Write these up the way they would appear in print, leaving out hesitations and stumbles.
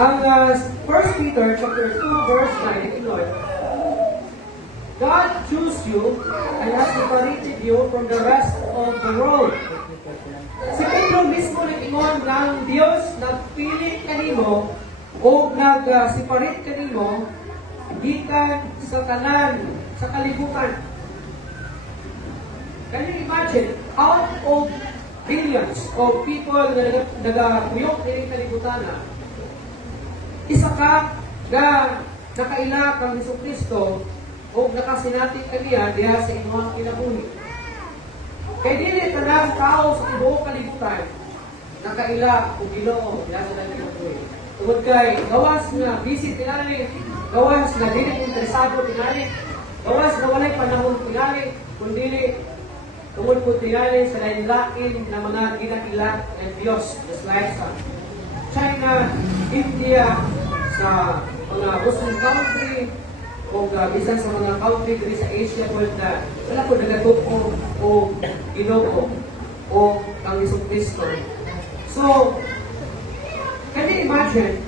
Ang 1 Peter chapter 2 verse 9, Lord, God chose you and has separated you from the rest of the world. Si Pedro mismo nag-ingon ng Dios nagpili kanimo o nag-separate kanimo gikan sa tanan sa kalibutan. Can you imagine, out of billions of people na nagakuyok ng kalibutan na, isa ka na nakaila kang Jesucristo o nakasinati kaniya diha sa inyong kinabuhi. Kaya dili tanang tao sa buong kalibutan nakaila o Ginoo diha sa inyong kinabuhi. Tungod kay gawas nga visit tinali, gawas na dili interesado tinali, gawas na walay panahon tinali, kundi tungod po tinali sa lain-lain na mga ginakila ng Diyos, just like sa China, India, sa mga Muslim country, o bisan sa mga country diri sa Asia world na wala po nagatuko o Ginoo o ang Jesucristo. So, can you imagine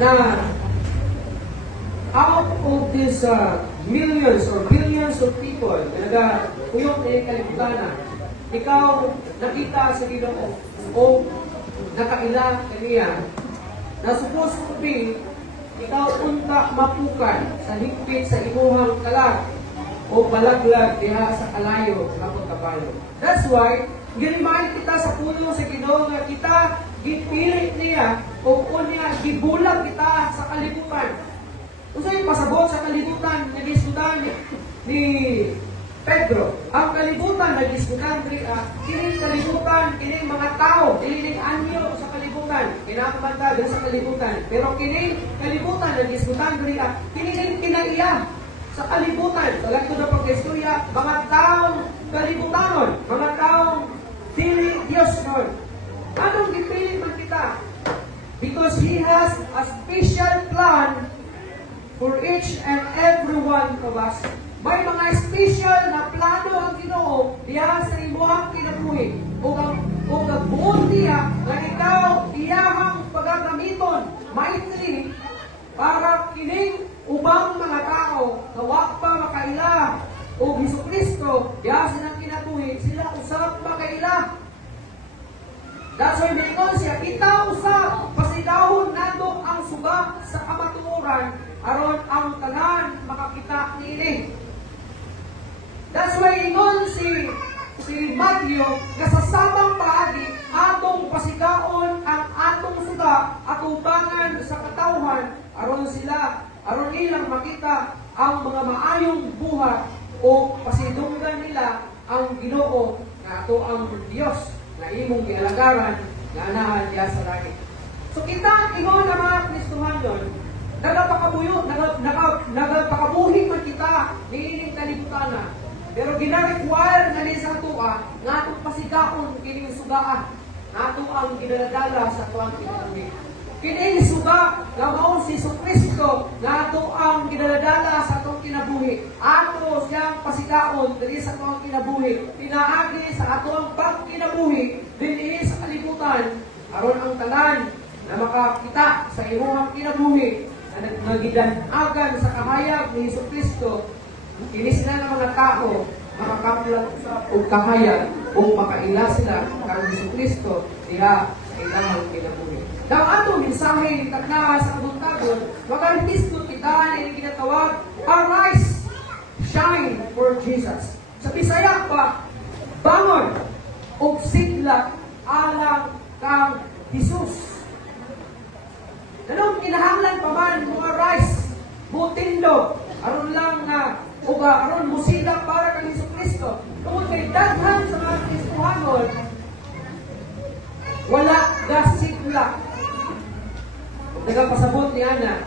na out of these millions or billions of people na nagakuyok na kalibutan, ikaw nakita sa Ginoo o nakaila kaniya na supposed to be ikaw unta mapukan sa higpit sa imuhang kalag o balaglag diha sa kalayo nga pagkabayo. That's why gilimahin kita sa puno sa Ginoo nga kita gipili niya o unya gibulag kita sa kalibutan. Unsay pasabot sa kalibutan nagisgutan ni Pedro? Ang kalibutan nagisgutan kining kalibutan, kining mga tao, kining anyo sa kalibutan, kinamanta din sa kalibutan. Pero kining kalibutan nagisgutan diri kining kinaiya sa kalibutan. Kalagto na pag-istorya, mga taong kalibutanon, mga taong dili Dios Lord. Anong gipili man kita? Because He has a special plan for each and every one of us. May mga special na plano ang Ginoo diha sa imuhang kinabuhi. O gagbuon diya nga ikaw iyahang pagagamiton maitri para kining ubang mga tao na wa pa makaila o Jesucristo diha sa nang kinabuhi sila usab makaila. That's why mingon siya, kita usab pasidahon nato ang suga sa kamatuoran aron ang tanan makakita niini. That's why ingon si Matthew nga sa samang paagi atong pasigaon ang atong suga atubangan sa katawhan aron ilang makita ang mga maayong buhat o pasidunggan nila ang Ginoo nga ato ang Dios na imong gialagaran nga anahan diha sa langit. So kita ingon na mga Kristohanon nagapakabuhi man kita niining kalibutan. Pero gina-require na ni sa tuwa nga atong pasigaon kining sugaan nga ato ang ginaladala sa tuwang kinabuhi. Kining suga nga mao si Jesucristo nga ato ang ginaladala sa atong kinabuhi. Ato siyang pasigaon diri sa tuwang kinabuhi. Pinaagi sa ato ang pagkinabuhi dinhi sa kalibutan aron ang tanan na makakita sa imong kinabuhi na nagidanagan sa kahayag ni Jesucristo. Kini sila ng mga tao makakaplat o kahayag o makaila sila kang Jesucristo diha sa ilang kinabuhi. Daw ato mensahe takna sa kabuntagon, magartistot kita ni ginatawag, arise, shine for Jesus. Sa Bisaya pa, bangon o sigla alang kang Jesus. Anong kinahanglan pa man mo arise, butindo, aron lang na o aron musila para kay Jesucristo. Tungod kay daghan sa mga Kristohanon wala gasigla. Nagapasabot ni Ana,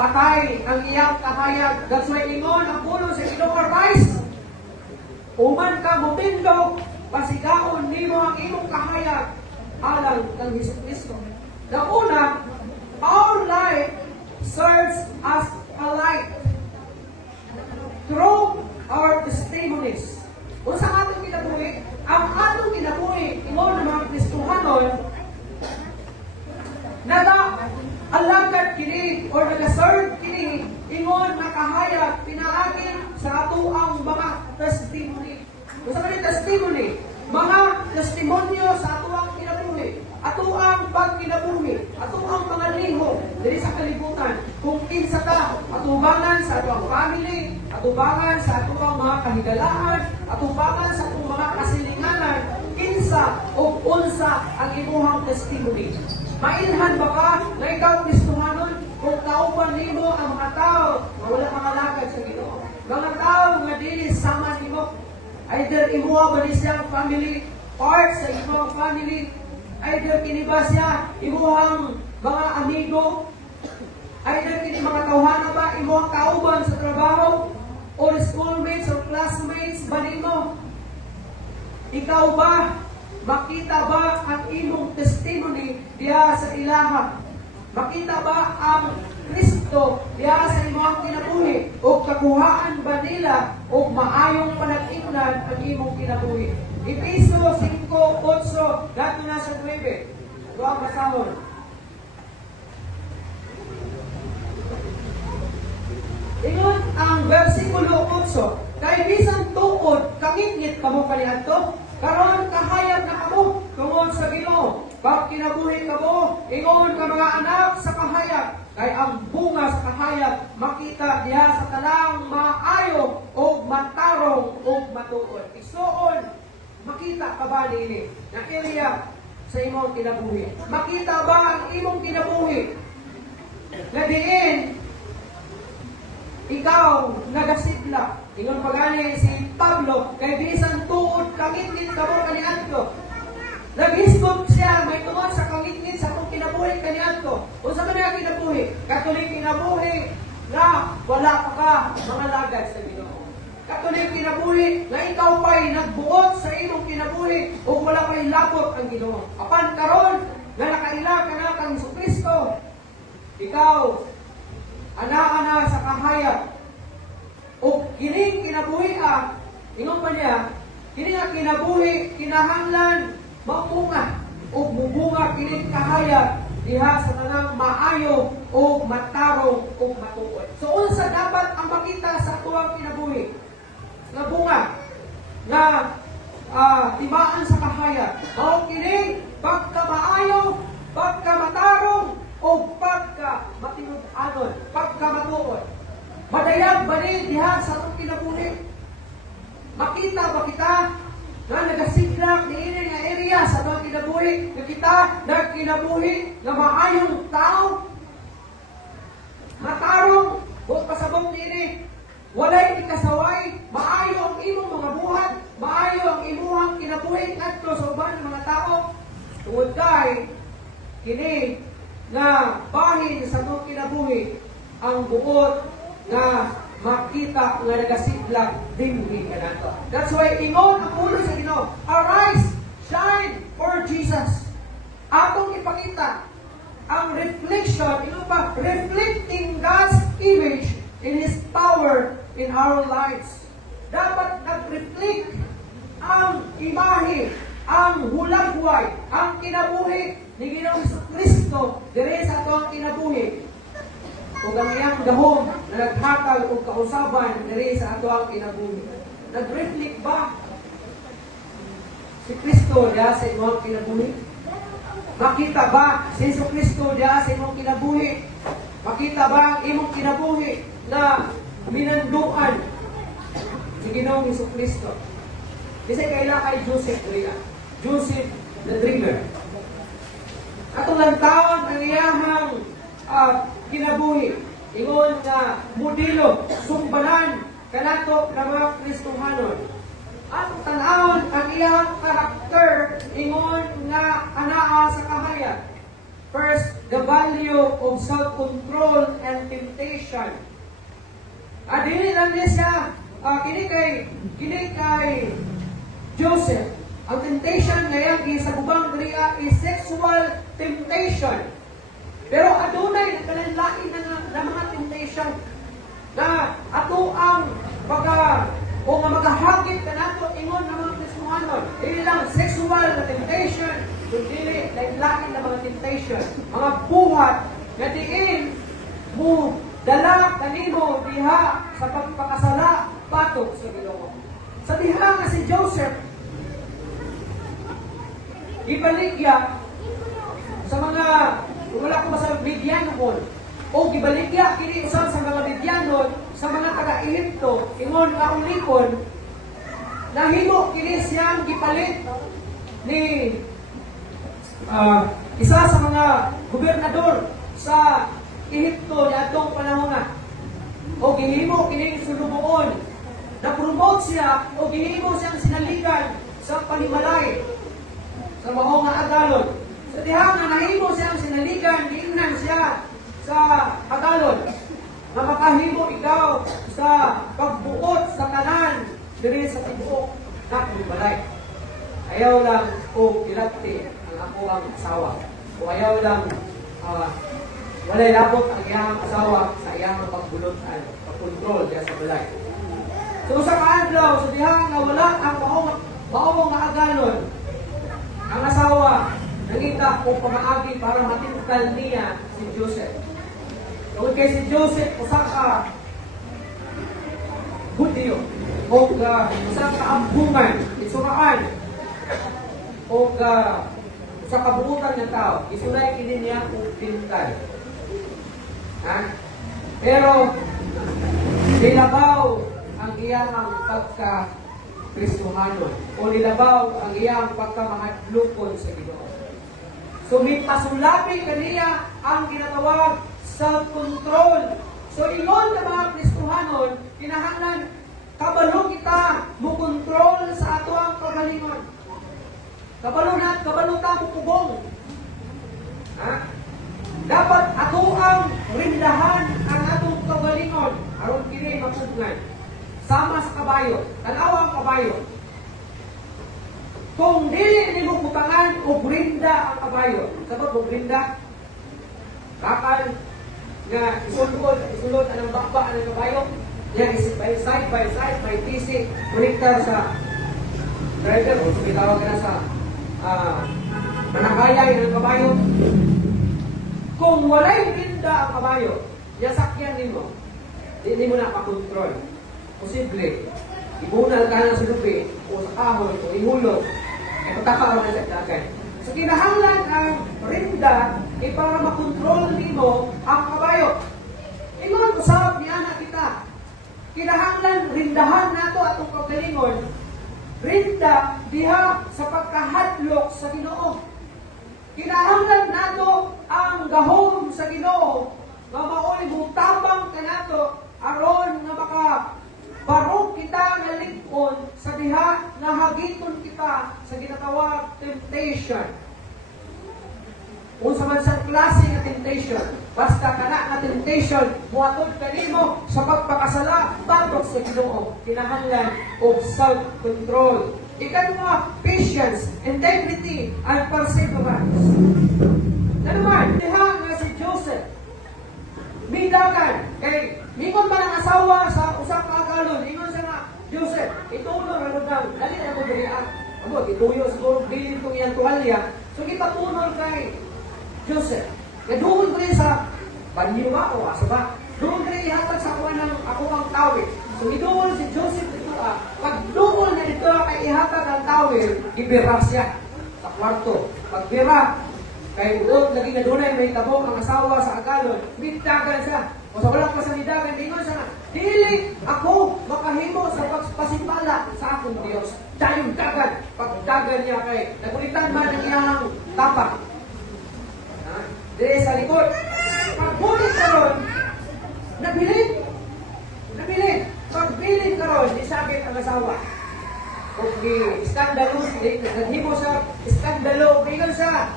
patay ang iyang kahayag. That's why ingon ang puno sa Ginoo arise. Uman ka mutindo, pasigaon nimo ang imong kahayag alang kang Jesucristo. The una, our life serves as a light through our testimonies. Kung sa atong kinabuhi, ang atong kinabuhi, ingon ng mga Kristohanon, ingon nakahayag pinaagi sa ato ang mga testimony. Kung sa kanil testimony, mga testimonyo sa ato ang kinabuhi, ato ang pagkinabuhi, ato ang mga liho diri sa kalibutan. Kung kinsa ta, atubangan sa ato ang family, atubangan sa ato ang mga kahigalaan, atubangan sa atong mga kasilinganan, kinsa o unsa ang imuhang testimony. Mailhan ba ka na ikaw Kristohanon kung kauban nimo ang mga tao na wala mangalagad sa Ginoo? Mga tao nga dili sama nimo, either imuha ba ni siyang family part sa imong family, either kini ba siya imuhang mga amigo, either kini mga tawhana ba imuhang kauban sa trabaho, or schoolmates or classmates ba nimo? Ikaw ba, makita ba ang imong testimony diha sa ilaha? Makita ba ang Kristo diha sa imong kinabuhi? O kakuhaan ba nila o maayong panag-ingnan ang imong kinabuhi? Efeso 5:8 dato na sa 9. Duang basahon. Ingon ang versikulo 8, kay bisan tuod kangit-ngit kamo kaniadto, karon kahayag na kamo tungod sa Ginoo. Pag kinabuhi kamo, ingon ka mga anak sa kahayag, kay ang bunga sa kahayag makita diha sa tanang maayo o matarong o matuod. Igsoon, makita ka ba nini na area sa imong kinabuhi? Makita ba ang imong kinabuhi na diin ikaw nagasidla? Ingon pa gani si Pablo, kay bisan tuod kangit-ngit kamo kaniadto. Naghisgot siya, may tungod sa kangit-ngit sa kung kinabuhi kaniadto. O sa kanya kinabuhi, katuloy kinabuhi na wala pa ka mga lagad sa Ginoo. Katuloy kinabuhi na ikaw pa'y nagbuot sa imong kinabuhi o wala pa'y labot ang Ginoo. Apan karon na nakaila ka na kang Jesucristo, ikaw ana-ana sa kahayag o kining kinabuhi ingon pa niya, kini nga kinabuhi kinahanglan mamunga o mubunga kining kahayag diha sa tanang maayo o matarong o matuod. So unsa dapat ang makita sa tuwang kinabuhi nga bunga na timaan sa kahayag? Mao kining pagkamaayo, pagkamatarong o pagka-matinud-anon, pagka-matuod. Madayag ba ni diha sa atong kinabuhi? Makita ba kita na nagasiglak ni ini nga area sa atong kinabuhi, na kita nagkinabuhi na maayong tao, matarong, o pasabot ni ini, walay ikasaway, maayo ang imong mga buhat, maayo ang imuhang kinabuhi ngadto sa uban ng mga tao, tungod kay kini na bahin sa atong kinabuhi ang buot na makita nga nagasidlag dinhi kanato. That's why ingon ang ulo sa Ginoo, arise, shine for Jesus. Atong ipakita ang reflection, reflecting God's image in His power in our lives. Dapat nag-reflect ang imahe, ang hulagway, ang kinabuhi ni Ginoong Kristo dire sa atong kinabuhi. O ang iyang gahom na naghatag o kausaban dire sa atong kinabuhi. Nag-reflect ba si Kristo diha sa imong kinabuhi? Makita ba si Kristo diha sa imong kinabuhi? Makita ba ang imong kinabuhi na minanduan si Ginoong Kristo? Kasi kailan kay Joseph Ria. Joseph the Dreamer. Atong lantawan ang iyahang kinabuhi. Ingon nga modelo, sumbanan, kanato na mga Kristohanon. Atong tanawon ang iyang karakter, ingon nga anaa sa kahayag. First, the value of self-control and temptation. Dili lang niya siya, kini kay Joseph. Ang temptation ngayon sa bubang Korea is sexual temptation. Pero adunay nagkalain na mga temptation na ato ang magahagit na nato ingon ng mga Kristohanon. Dili lang sexual na temptation, kundi lain na mga temptation. Mga buhat na diin mo dala kanimo diha sa pagpakasala batok sa Ginoo. Sa diha nga si Joseph, gibaligya sa mga, kung wala ko ba sa Midyanon, o gibaligya kini usab sa mga Midyanon, sa mga taga-Ehipto, ingon nga ulikon, nahimo kini siyang gipalit ni isa sa mga gobernador sa Ehipto niadtong panahon na. O gihimo kining sulumoon, na-promote siya o gihimo siyang sinaligan sa panimalay sa maong nga agalon. Sa diha nga nahimo siyang sinaligan, giingnan siya sa agalon na makahimo ikaw sa pagbuot sa tanan diri sa tibuok na panimalay. Ayaw lang o kilati ang ako ang asawa. O ayaw lang walay labot ang iyang asawa sa iyang pagbulotan, pagkontrol diya sa balay. So sa kaadlaw, sa diha nga wala ang maong nga agalon, ang asawa nangita o pamaagi para matingkal niya si Joseph. Tungod kay si Joseph usa ka Hudyo o usa ka ambungan, isukaan o sa kabuutan ng tao, isulay kini niya kung pintal. Pero nilabaw ang iyang pagka-Kristohanon o nilabaw ang iyang pagkamahadlukon sa Ginoo. So may pasulapi kaniya ang ginatawag self-control. So ingon na mga Kristohanon, kinahanglan kabalo kita mo-control sa ato ang kagalingon. Kabalo ta mo pugong. Dapat ato ang rindahan ang atong kagalingon aron kini mapugnan. Sama sa kabayo, tanawa ang kabayo. Kung dili nimo butangan o brinda ang kabayo, sabot mo brinda? Kakal nga isulod anang bakba ang kabayo, yan side by side, may PC, connector sa driver o sumitawa ka na sa manakayay ng kabayo. Kung walay brinda ang kabayo, yasakyan nimo, hindi mo na pakontrol. Posible, ibunal ka na sa lupi, o sa kahoy, o ihulog, ay pataka na sa dagan. So kinahanglan ang rinda para makontrol nimo ang kabayo. Ingon, usap ni anak kita. Kinahanglan rindahan nato atong kagalingon. Rinda diha sa pagkahadlok sa Ginoo. Kinahanglan nato ang gahom sa Ginoo nga mao'y mutabang kanato aron nga makabarog kita nga lig-on sa diha nga hagiton kita sa ginatawag temptation. Unsa man sa klase nga temptation, basta kana nga temptation muatod kanimo sa pagpakasala batok sa Ginoo, kinahanglan og self-control. Ikaduha, patience, integrity, and perseverance. Naman, diha nga si Joseph, midagan, kay mingon man ang asawa sa usap ka agalon, ingon siya nga, Joseph, itulo ra daw, dali na ko dirian. Amo, ituyo siguro bilin kong iyang tuwalya. So kita tunol kay Joseph. Doon ko rin sa banyo ba o asa ba? Doon ko rin ihatag sa kuha ng ako ang tawid. So idoon si Joseph dito, pag doon na ito kay ihatag ang tawid, ibira siya sa kwarto. Pagbira, kay doon lagi na doon ay may tabong ang asawa sa agalon, bintagan siya. O sa walang pasanidagan, ingon siya na, dili ako makahimo sa pagpasimpala sa akong Diyos. Dahil dagan, pagdagan niya kay nagulitan man ang iyang tapak. Dili sa likod. Pagbulit karon, nabilin. Pagbilin karon, isagit ang asawa. Kung di-skandalo, naghimo sa iskandalo, ingon siya,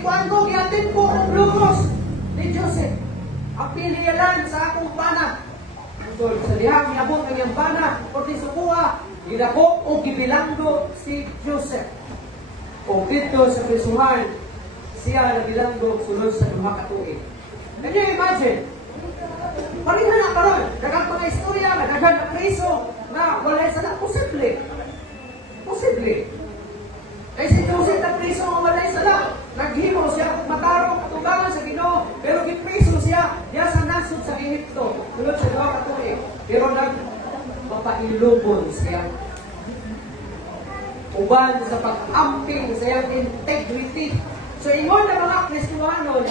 kuhaan ko, giatin ko ang lugos ni Joseph. Ang piliyalan sa akong bana. So, sa dihang niabot ang iyang bana, o di sukuha, gidakop o gibilanggo si Joseph. O dito sa prisuhan, siya nabilanggo sunod sa duha ka tuig. Can you imagine? Paringan na karon, daghang mga istorya, daghang na preso, na walay sala, posible. Kaya si Joseph na preso ang walay sala. Naghimo siya matarong tubangan sa Ginoo, pero gipreso siya, diya sa nasod sa Ehipto, tulad sa 2 ka tuig, pero nagpapailubon siya. Uban sa pag-amping sa iyang integrity. So, ingon na mga Kristohanon,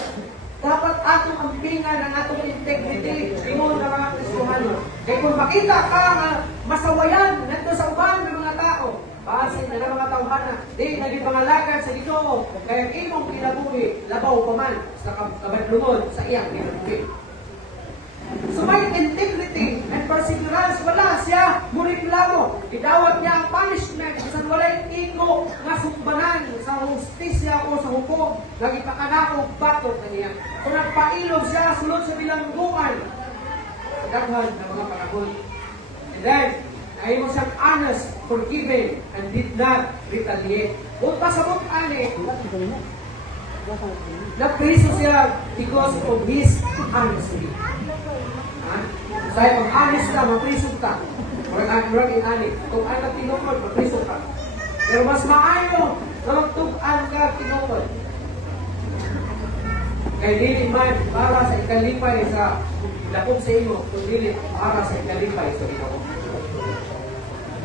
dapat atong ampingan ang atong integrity. Ingon na mga Kristohanon. Kaya kung makita ka na masawayan nito sa uban ng mga tao, basin na ng mga tawhana, di naging pangalagan sa Ginoo, kaya imong kinabuhi, labaw pa man sa kabadlungon sa iyang kinabuhi. So may integrity and perseverance, wala siya muriklamo. Idawat niya ang punishment, isang walay iko nga sumbanan sa justisya o sa hukom, nagipakanakog batok na niya. So nagpailog siya, sulod sa bilangguan sa daghan ng mga panahon. And then, ay mo siyang honest, forgiving, and did not retaliate. Kung pasabot ani, napriso siya because of his honesty. Dahil pag honest ka, mapriso ka. Murag inani. Kung ay tinukod, mapriso ka. Pero mas maayo na magtugan ka tinukod. Kaya dili man para sa ikalipay sa lakong sa imo, kung dili para sa ikalipay sa imo.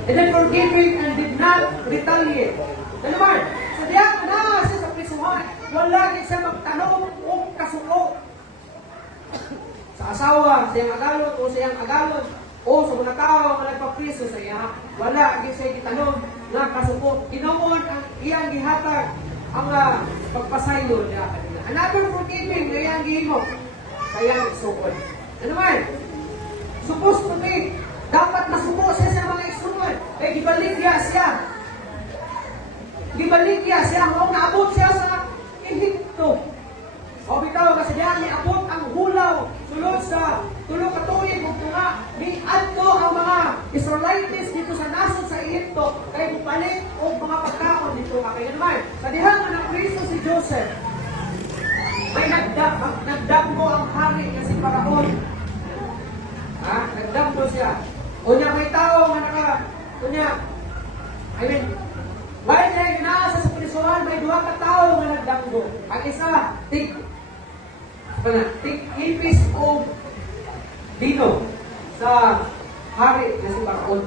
And then forgiving and did not retaliate. Ano naman? Sa diyan na siya sa prisuhan, wala din siya magtanong o kasuko. Sa asawa, siyang agalon o siyang agalon, o sa mga tao na nagpapriso sa iya, wala din siya gitanong na kasuko. Ginoon ang iyang gihatag ang pagpasayo niya kanila. Another forgiving na iyang gihimo sa iyang isukod. Ano naman? Supposed to be, dapat masuko siya sa mga isunod. Eh, gibaligya siya. Gibaligya siya. Kung naabot siya sa Ehipto. O bitaw, kasi diyan niabot ang hulaw. Sulod sa tulog katuig kung tunga. Ni adto ang mga Israelites dito sa nasod sa Ehipto. Kaya bupalit o mga pagkaon dito. Kaya naman, sa dihang na Kristo si Joseph, may nagdamgo ang hari niya si Paraon. Nagdamgo siya. O niya may tao nga while niya ginaasa sa prisuhan, may 2 ka tao nga nagdamgo. Ang isa, ipis o dino sa hari na si Paraon.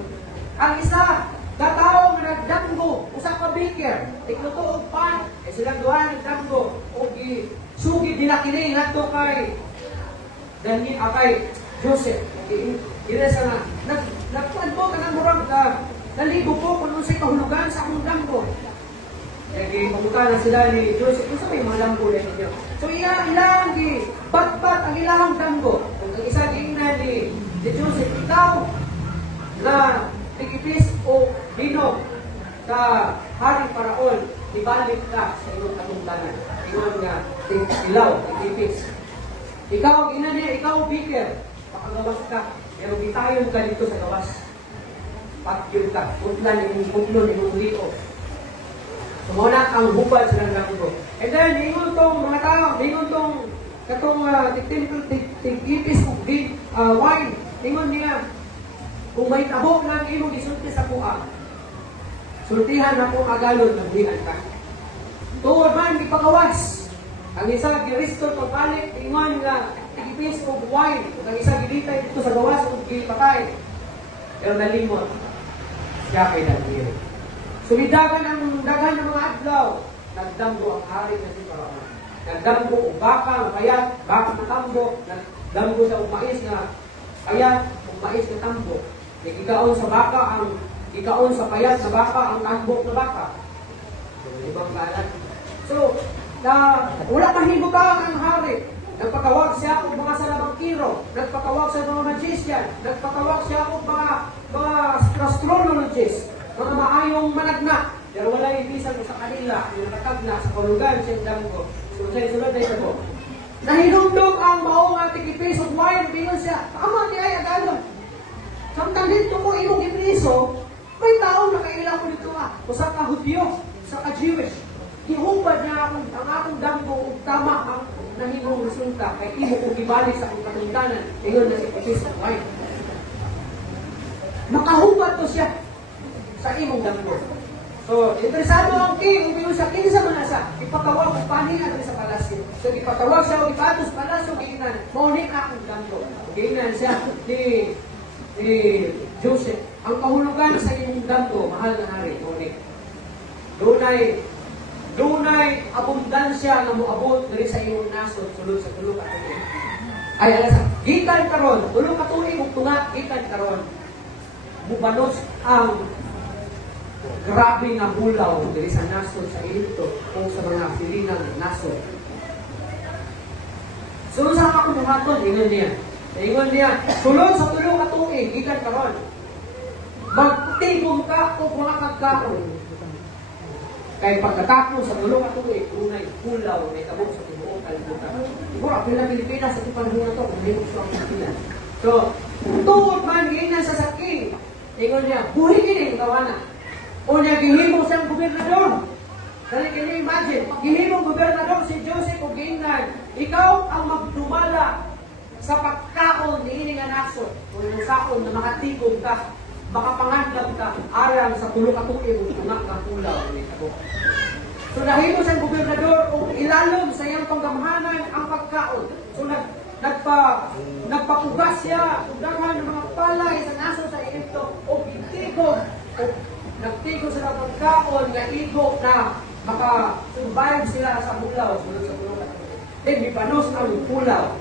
Ang isa, katao nga nagdamgo, usa ka baker, tikluto og pan, silang 2 nagdamgo, o sugi dinakini ngadto kay Joseph. Iresa na, nagpuan po ka ng murag nalibo po kung ano sa'y kahulugan sa akong damgo. Kaya pamuta na sila ni Joseph, kung sa may mga lambo na ninyo. So ilang bat-bat ang ilang damgo. Kung ang isa gina ni Joseph, ikaw na tigipis o dino sa hari Paraon, ibalik ka sa iyong katungdanan. Ingon nga, ilaw, tigipis. Ikaw, gina niya, ikaw baker. Pakagawas ka. Pero bitayon ka dito sa gawas. Pakyun ka. Putlan yung putlon, yung liyo. Sumuna ang hubad sa nanggago. And then, ingon tong mga tao, ingon tong katong tig-ipis o wine. Ingon niya, kung may tabok lang imong isulti sa kuha, sultihan ako agalon, naghihan ka. Tuwad man, ipagawas. Ang isa, giristor pagpalit, ingon nga, tig-ipis o wine. Ang isa, gilitay dito sa gawas o gilipatay. Pero nalimot, siya kay Daniel. Sumidagan ang daghan ng mga adlaw, nagdamgo ang hari na si Paraon. Nagdamgo o baka, kayat, baka na tambo, nagdamgo sa umais na kayat, umais na tambo. Ikaon sa baka, ikaon sa payat na baka, ang tambok na baka. Ibang kalan. So, wala mahibutang ang hari. Nagpatawag siya kung mga salabangkiro, nagpatawag sa mga magician, nagpatawag siya kung mga astrologist, mga maayong managna. Pero wala yung bisan sa kanila, yung nakatagna sa kulugan, siyang damgo. So, sunod na ito. Nahilundog ang maong tigipis of wine, bingon siya, tama niya ay agalon. Samtang dito ko imong ipriso, may tao na kailangan ko dito usa ka Hudyo, usa ka Jewish. Ihubad niya ang akong damgo, tama ang nahimong resulta, kay imo kong ibalik sa akong katungdanan, ingon na si tigipis of wine. Makahubad to siya sa imong damgo. So, interesado ang king, umiyon sa king sa manasa, ipatawag ang panihan sa palasyo. So, ipatawag siya o ipatos palasyo, giingnan, maulit akong ganto. Giingnan siya ni Joseph. Ang kahulugan sa imong ganto, mahal na hari, maulit. Dunay abundansya nga moabot diri sa imong nasod sulod sa tulo ka tuig. Ay alasa, gikan karon, tulo ka tuig ug tunga gikan karon. Mubanos ang grabe nga bulaw diri sa nasod sa Egypto o sa mga silingang nasod. Sulod sa akong buhaton, ingon niya. Ingon niya, sulod sa tulo ka tuig gikan karon. Magtigom ka o mga kagkaon. Kaya pagkatapos sa tulo ka tuig, unay bulaw na itabok sa tibuok kalibutan. Siguro, apil na Pilipinas sa panahon na ito, kung limog siya ang Pilipinas. So, tuod man giingnan sa saking, ingon niya, buhi kining kawana. O niya, gihimo siyang gobernador. Dali kayo imagine, gihimong gobernador si Joseph o giingnan, ikaw ang magdumala sa pagkaon ni ining nasod. O yung saon na makatigong ka, makapangadlap ka, alang sa tulo ka tuig o tunga ka pulaw. So nahimo siyang gobernador o ilalom sa iyang panggamhanan ang pagkaon. So nagpapugas siya, udahan ng mga palay sa naso sa Egypto o nagtigo sila pagkaon nga igo na maka-survive sila sa bulaw. Sulod sa tulo ka tuig. Then ibanos ang pulaw.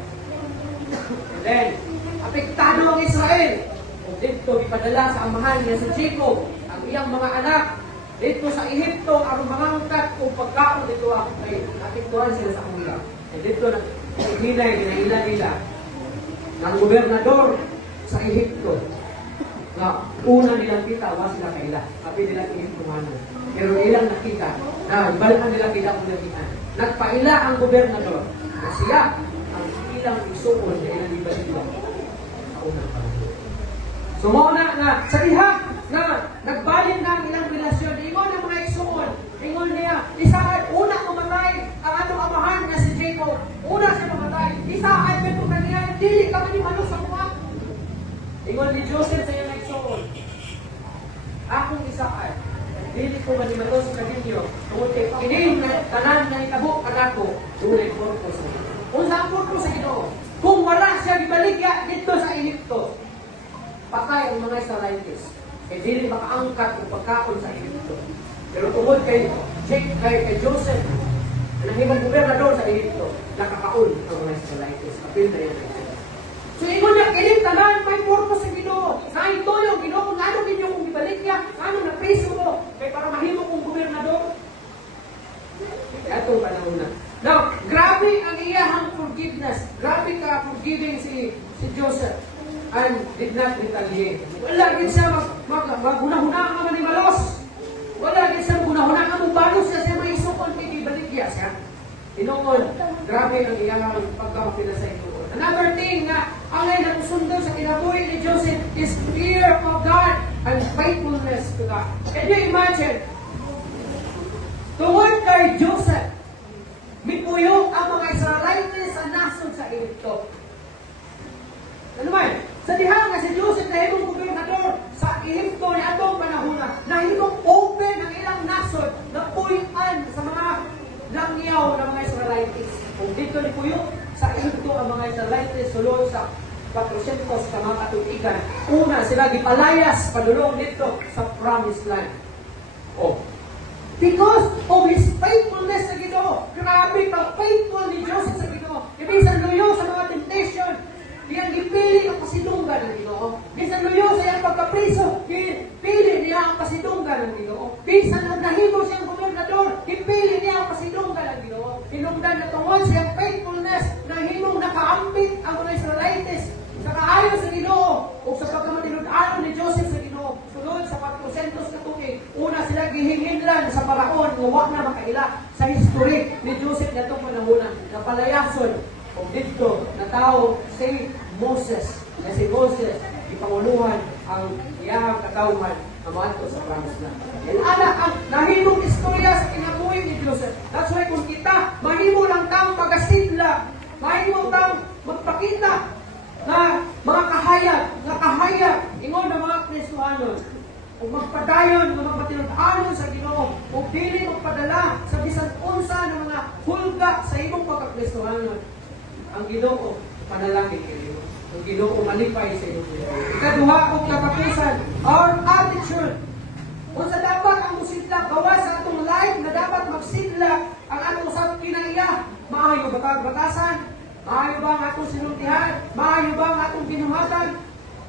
And then, apektado ang Israel. Dito ipadala sa amahan niya sa Jacob, ang iyang mga anak. Dito sa Ehipto, ang mga angkat o pagkaon dito ay apektuhan sila sa kanila. And dito hinay, ginailan nila ng gobernador sa Ehipto. Na una nilang kita, wa sila kaila. Kapit nilang Ehiptohanan. Pero ilang nakita, na balaan nila kita kung nakitaan. Nagpaila ang gobernador na siya ang ilang isuon na ilang iba-iba sa unang panahon. So, mauna nga, sa diha na nagbalin na ang ilang relasyon, ingon ang mga isuon, ingon niya, isaad, una mamatay ang atong amahan nga si Jacob. Una siya mamatay. Isaad, may kung kaniya, dili ka man yung ano sa mga. Ingon ni Joseph sa iyang isuon, akong isaad, dili ko man yung ano sa kaninyo, kining tanan na itabok kanako, dunay purpose sa Ginoo. Kung saan purpose sa Ginoo? Kung wala siya gibaligya dito sa Egypto, patay ang mga Israelites. Kaya dili makaangkat ang pagkaon sa Egypto. Pero tungod kay Joseph, nahimang gobernador sa Egypto, nakakaon ang mga Israelites. Kapil na yan. So, ingon niya, kining tanan, may purpose sa Ginoo. Na ito yung Ginoo, kung ano ninyo kung ibalik niya, ano na preso mo, kaya para mahimo kong gobernador. Kaya itong panahon na. Now, grabe ang iyahang forgiveness. Grabe ka forgiving si Joseph. And did not retaliate. Wala din siya maghuna-huna ang mga malos. Wala din siya maghuna-huna ang balos siya sa mga isukon kay baligya siya. Tinungod, grabe ang iyang pagkakapila sa ito. Another thing na ang ay natusundo sa kinabuhi ni Joseph is fear of God and faithfulness to God. Can you imagine? Tungod kay Joseph, mipuyong ang mga Israelites sa nasod sa Egypto. Ano man? Sa diha nga si Joseph na himong gobernador sa Egypto ni atong panahon na himong open ang ilang nasod na puyan sa mga langyaw ng mga Israelites. Kung dito ni puyo sa Egypto ang mga Israelites sulod sa 400 ka mga katuigan. Una sila gipalayas padulong dito sa promised land. Oh. Because of his faithfulness sa Ginoo. Grabe pag faithful ni Joseph sa Ginoo. Ibisan luyo sa mga temptation. Iyang gipili ang pasidunggan ng Ginoo. Bisan luyo sa iyang pagkapriso, pili niya ang pasidunggan ng Ginoo. Bisan nahimo siyang gobernador, ipili niya ang pasidunggan ng Ginoo. Hinungdan na tungod sa iyang faithfulness na himong nakaampit ang mga Israelites sa kaayo sa Ginoo o sa pagkamatilod-anon ni Joseph sa Ginoo. Sulod sa 400 na tuig, una sila gihinginlan sa paraon nga wa na makaila sa history ni Joseph na itong panahon na palayason. Kung dito na tao si Moses, na si Moses, ipanguluhan ang iyang katauhan na mato sa promised land. Ang nahimong istorya sa kinabuhi ni Joseph. That's why kung kita, mahimo lang tang pagasidla, mahimo tang magpakita na mga kahayag, ingon na mga Kristohanon, kung magpadayon, kung magpatilod-anon sa Ginoo, kung dili magpadala sa bisan unsa ng mga hulga sa imong pagkakristohanon. ang Ginoo panalangin kayo. Ang Ginoo malipay sa inyo. Ikaduha og katapusan, our attitude. Kung sa dapat ang musidla gawa sa atong life na dapat magsidla ang atong sa kinaiya, maayo ba tag batasan? Maayo ba ang atong sinultihan? Maayo ba ang atong binuhatan?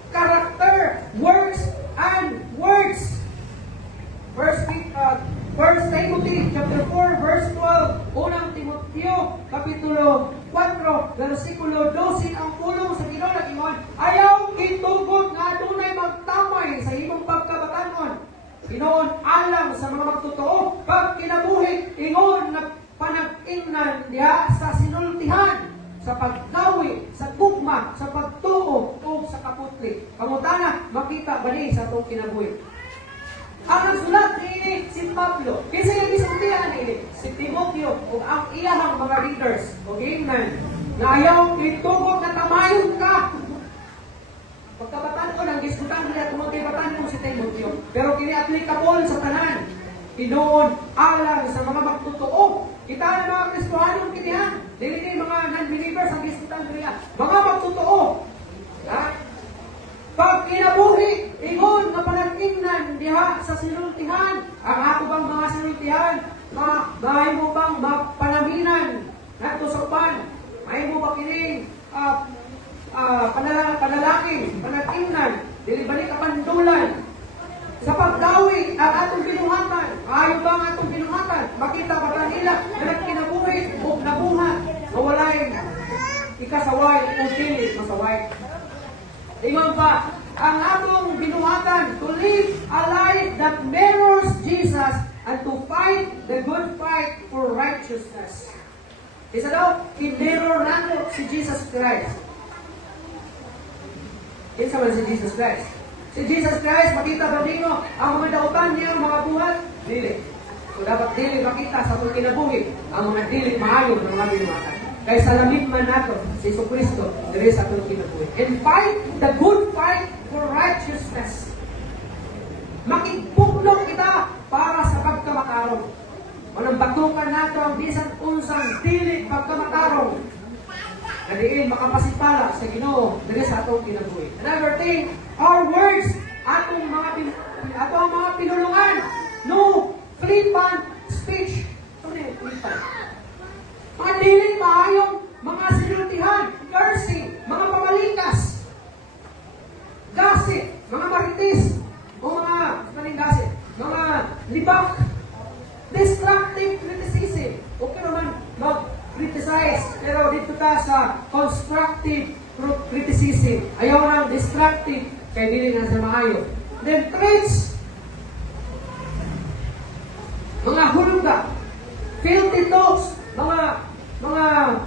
Character, works, and words. First Timothy chapter 4 verse 12, unang Timoteo kapitulo 4 versikulo 12 ang pulong sa Ginoo ingon, ayaw gitugot nga adunay magtamay sa imong pagkabatanon. Inoon alam sa mga magtotoo pag kinabuhi ingon na panag-ingnan diha sa sinultihan, sa paggawi, sa tugma, sa pagtuo o sa kaputli. Kamutana makita bali sa atong kinabuhi. Ang nagsulat ni si Pablo, kasi yung isultihan ni si Timoteo o ang iyahang mga readers. Okay, man. Na ayaw itugog na tamayon ka. Pagkabatan ko lang, diskutan nila tumutibatan ko si Timoteo. Pero kini-applicable sa tanan. Inoon, alam sa mga magtotoo. Kita na mga Kristohanong kinihan. Dili mga non-believers ang diskutan nila. Mga magtotoo. Ha? Pag kinabuhi, ingon na panag-ingnan diha sa sinultihan. Ang ako bang mga sinultihan, mahay mo bang panaminan nato sa upan? Mahay mo ba kining panalangin, panag-ingnan, dili ba ni kapandulan? Sa pagdawi, ang atong binuhatan, ayaw ba ang atong binuhatan? Makita ba na nila na nagkinabuhi o nabuhat, mawalay, ikasaway o dili masaway. Ingon pa, ang atong binuhatan to live a life that mirrors Jesus and to fight the good fight for righteousness. Isa daw, i-mirror nato si Jesus Christ. Isa man si Jesus Christ. Si Jesus Christ, makita ba nino ang mga dautan niya, mga buhat? Dili. So dapat dili makita sa itong kinabuhi ang mga dili maayo ng mga binuhatan. Kaya sa lamig man nato, si Iso Cristo, dili sa itong kinabuhi. And fight the good fight for righteousness. Makipugnog kita para sa pagkamatarong. Walang batukan nato ang bisan unsang dili pagkamatarong. Kadiin makapasipala sa Ginoo dili sa atong kinabuhi. Another thing, our words, atong mga pinulungan. No flippant speech. Ano yung flippant? Mga dili maayong mga sinultihan, cursing, mga pamalikas, gossip, mga marites, o mga gossip, mga libak, destructive criticism. Okay naman mag-criticize, pero dito ta sa constructive criticism. Ayaw nang destructive, kaya dili na sa maayo. Then traits, mga hulga, filthy talks, mga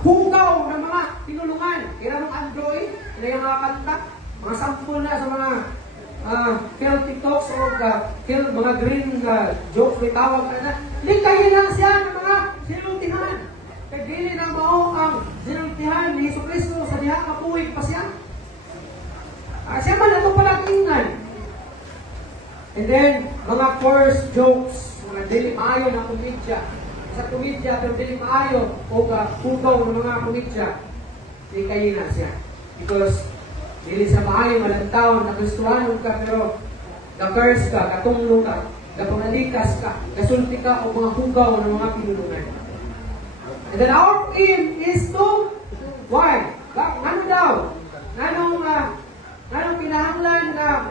hugaw ng mga tinulungan. Kaya ng Android, kaya yung mga kanta, mga sample na sa mga filthy talks o mga green jokes, may tawag ka na. Hindi kayo lang siya ng mga sinultihan. Kaya dili na mao ang sinultihan ni Iso Cristo sa diha kapuwig pa siya. Siya man ito palagingnan. And then, mga coarse jokes, mga dili maayo na komedya. Sa komedya, pero dili maayo o hugaw ng mga komedya, hindi kayo na siya. Because, dili sa maayo, malantaw, nagustuhan ka, pero na-curse ka, katunglo ka, napangalikas ka, nasulti ka, o mga hugaw ng mga pinulungan. And then our aim is to, why? Ano daw? Anong pinahanglan na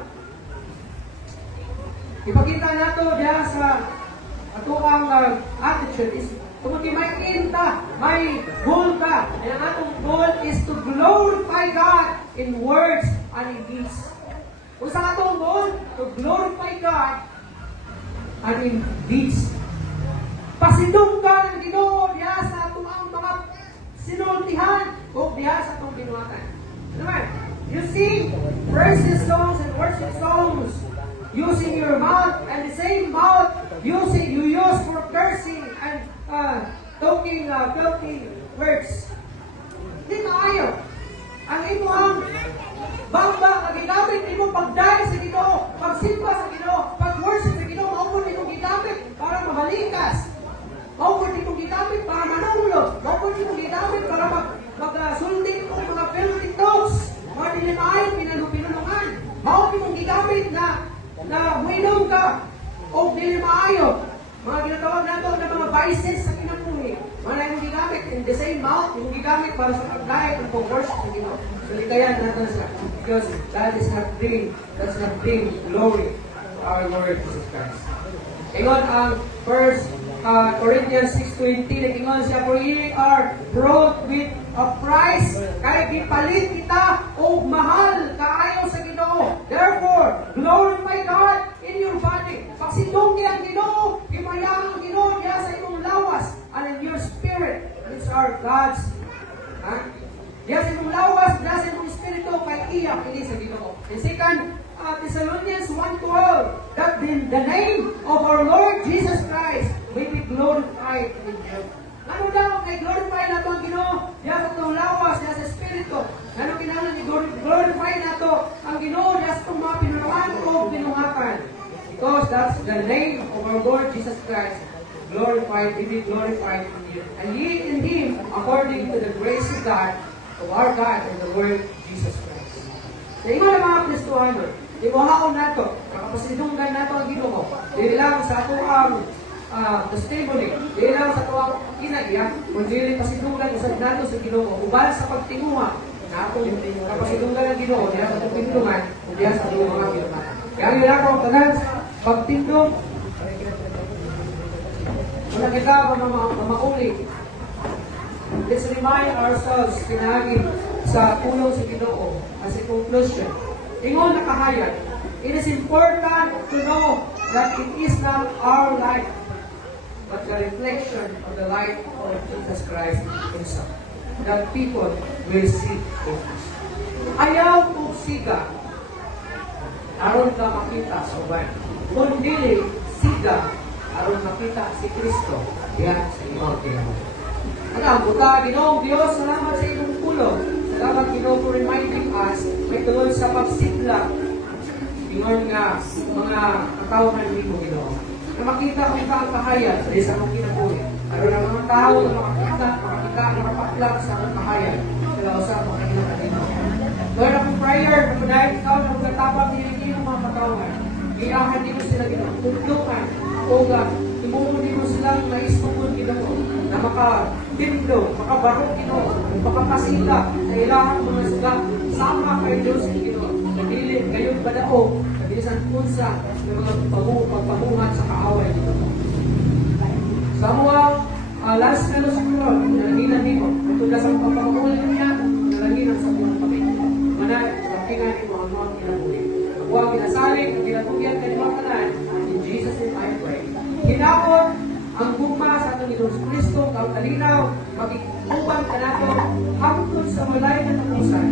ipakita nato diya sa atuang attitude is tumuti may inta, may goal ka. And ang atong goal is to glorify God in words and in deeds. Kung sa atong goal, to glorify God and in deeds. Pasidong ka ng Ginoo diya sa atong mga sinultihan o diya sa atong binuhatan. Naman, you sing praises songs and worship songs using your mouth, and the same mouth you use for cursing and talking filthy words. Hindi maayo. Ang imuhang bamba, magigamit imo pagdaya sa Ginoo, pagsimba sa Ginoo, pag-worship sa Ginoo, maupod imo gigamit para mamalikas. Maupod imo gigamit para manulog. Maupod imo gigamit para magsulti dili maayo pinulungan. Mao imong gigamit na muinom ka o dili maayo. Mga ginatawag nato na mga vices sa kinabuhi. Mga imong gigamit in the same mouth, imong gigamit para sa pagdayat ng conversion sa Ginoo. So likayan natin siya because that is not bring glory to our Lord Jesus Christ. Ingon ang 1 Corinthians 6:20, nag-ingon siya, for ye are brought with a price, kaya gipalit kita o mahal kaayo sa Ginoo. Therefore, glorify God in your body. Pagsindong niya ang Ginoo, imayang ang Ginoo niya sa imong lawas, and in your spirit, which are God's. Diya sa imong lawas, diya sa imong espiritu, kay iya kini sa Ginoo. And second, Thessalonians 1:12, that the name of our Lord Jesus Christ may be glorified in heaven. Ano daw kay glorify nato ang Ginoo? Diya sa itong lawas, diya sa espiritu. Ano kinahanglan i-glorify nato ang Ginoo diya sa itong mga pinulawan o pinungakan? Because that's the name of our Lord Jesus Christ. Glorified, he be glorified in you. And ye in him, according to the grace of God, of our God and the Lord Jesus Christ. Sa iba ng mga Kristohano, iwahaon nato, nakapasidunggan nato ang Ginoo. Dili lang sa ato ang testimony, dili lang sa ato ang kinaiya, kundi pasidunggan usab nato sa Ginoo. Ubal sa pagtinguha, na ato kapasidunggan ang Ginoo, diya sa atong pinulungan, diya sa atong mga pinulungan. Kaya ang ila ko, tanan, pagtindong, kung kita mamauli, let's remind ourselves, pinagin sa tulong sa Ginoo, as a conclusion. Ingon na kahayag, it is important to know that it is not our life, but the reflection of the life of Jesus Christ Himself, that people will see in us. Ayaw kong siga, aron ka makita sa uban. Kung dili, siga, aron makita si Kristo, yan sa imong Ginoo. Ang buta, Ginoong Diyos, salamat sa imong pulong. Salamat, Ginoo, for reminding us, may tulong sa pagsidla, ingon nga, mga katawhan mo, Ginoo. Na makita kung ka ang kahayag sa mong kinabuhi. Ano na mga tao na makakita, makapaklak sa mong kahayag. Sila usap mo kanina kanina. Lord, akong prayer, kung dahil ikaw na magkatapang hinigin ng mga katawhan, iyahan din mo sila, Ginoo, tulungan, o tumumo din mo silang naistukon, Ginoo, na makatindog, makabarok, Ginoo, makapasila sa ilahang mga sila, sama kay Diyos, Ginoo, nagilid, ngayon badaog, nabilisan punsa, ng mga pagpabuhat sa kaaway, Ginoo. Sa mga last na sa Ginoo, nalaginan nimo, ito na sa pagpapamulan niya, nalaginan sa buong pamilya. Manay, lakingan mo ang mga kinabuhi. Ako ang kinasaling, ang kinatugyan kayo mga kanan, in Jesus' name I pray. Hinapon ang gugma sa atong Ginoo Kristo, kalinaw, magiging ka nato hangtod sa malay na tapusan.